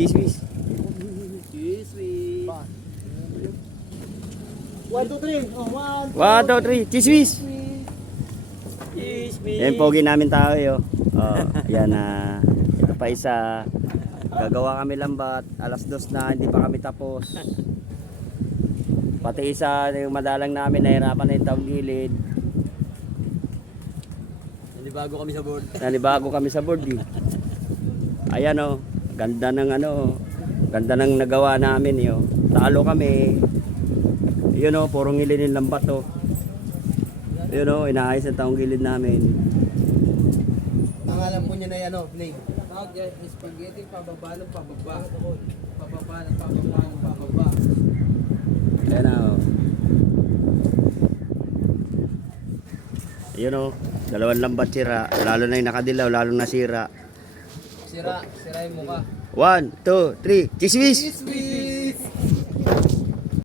Chismis. Chismis. 1, 2, 3. Oh, 1, 1, 2, 3. Chismis. Chismis. Yan pogi namin tao yo. Oh, yan na. Ito pa isa. Gagawa kami lambat. Alas 2 na, hindi pa kami tapos. Pati isa yung madalang namin, nahirapan na yung taong gilid. Nanibago kami sa board. Nanibago kami sa board eh. Ayan oh, ganda ng ano, ganda ng nagawa namin yo. Talo kami. Yun oh, puro ngilinin lambat oh. Yun oh, inaayos ang taong gilid namin. Pangalan po niya na yan, Blade. Tawag yan, spaghetti, pababa ng pababa. Pababa ng pababa ng pababa. Ayan na oh. Yun oh, dalawang lambat sira. Lalo na yung nakadilaw, lalo nasira. Sira yung mukha. 1, 2, 3, chismis! Chismis!